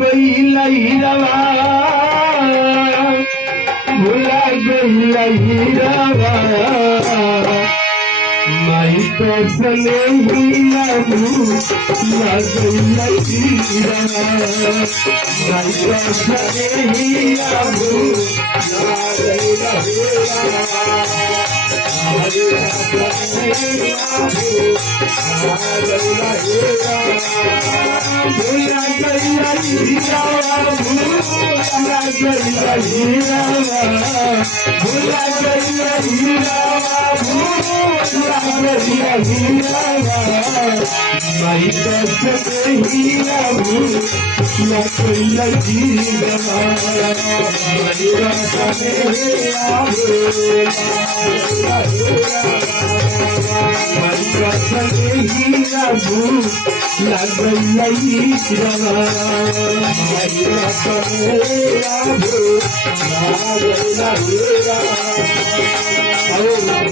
गईला हिरवा भुला गईला हिरवा माई कसले हिला भूला गईला हिरवा माई कसले हिला भूला गईला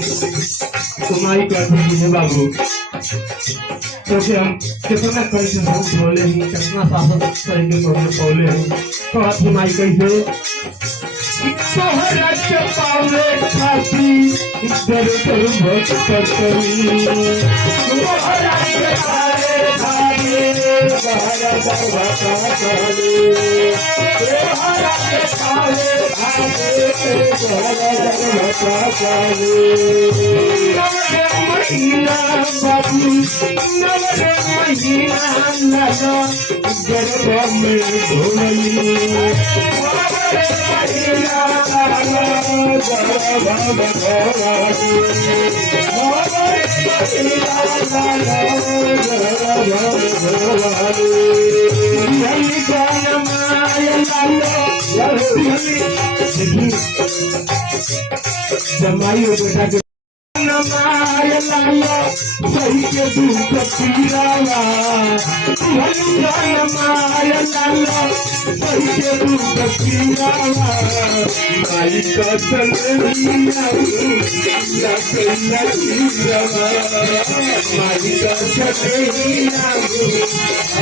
तुम्हारी कहते हैं बाबू तो हम कितना कैसे हम बोले हैं कितना साहस तरीके से बोले हैं तो आप तुम्हारी कैसे तोहरा के पावे खाती इधर उधर भक्त करी तोहरा के पावे खाती बाहर बाबा चले तोहरा के पावे खाती बाहर बाबा चले महीना बाबू नवरे महीना लगा गर्भ में धोली जमाई बेटा के नमाय लाला सही के दुख पीरावा नमाय लाला सही के दुख पीरावा माई कसम लीला माई कसम लीला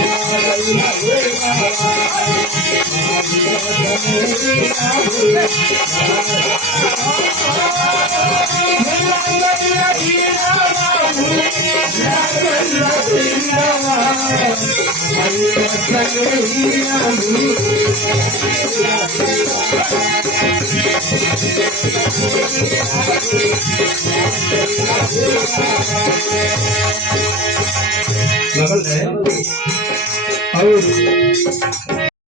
लगल है और